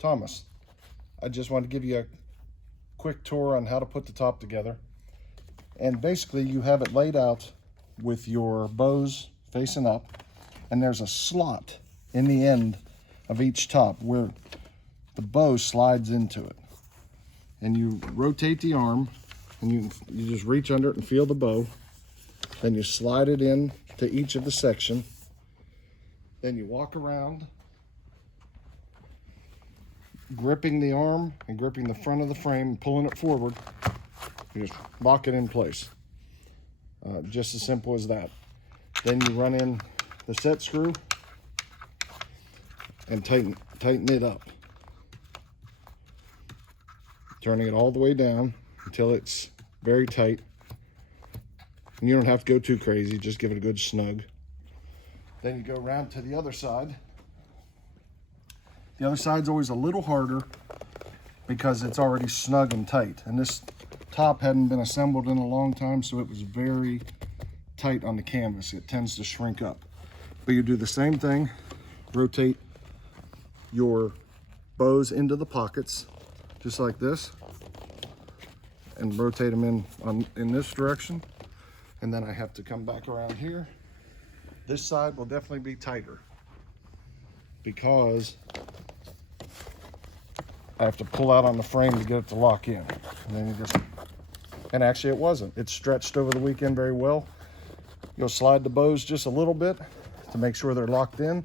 Thomas. I just wanted to give you a quick tour on how to put the top together. And basically you have it laid out with your bows facing up, and there's a slot in the end of each top where the bow slides into it. And you rotate the arm, and you just reach under it and feel the bow. Then you slide it in to each of the section. Then you walk around, gripping the arm and gripping the front of the frame and pulling it forward. You just lock it in place. Just as simple as that. Then you run in the set screw and tighten it up. Turning it all the way down until it's very tight. And you don't have to go too crazy, just give it a good snug. Then you go around to the other side. The other side's always a little harder because it's already snug and tight. And this top hadn't been assembled in a long time, so it was very tight on the canvas. It tends to shrink up. But you do the same thing, rotate your bows into the pockets, just like this, and rotate them in this direction. And then I have to come back around here. This side will definitely be tighter because I have to pull out on the frame to get it to lock in. And then you just, and actually it wasn't. It stretched over the weekend very well. You'll slide the bows just a little bit to make sure they're locked in.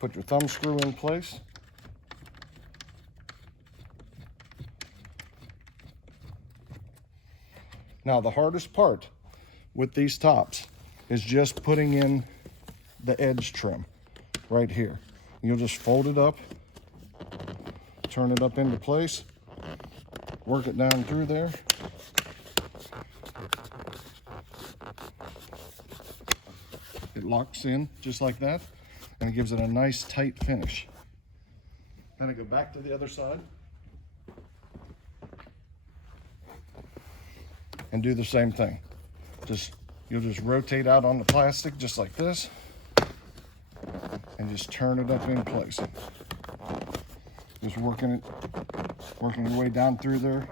Put your thumb screw in place. Now the hardest part with these tops is just putting in the edge trim right here. You'll just fold it up, turn it up into place, work it down through there. It locks in just like that, and it gives it a nice tight finish. Then I go back to the other side and do the same thing. You'll just rotate out on the plastic just like this and just turn it up in place. Just working your way down through there.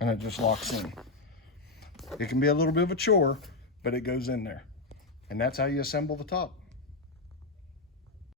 And it just locks in. It can be a little bit of a chore, but it goes in there. And that's how you assemble the top.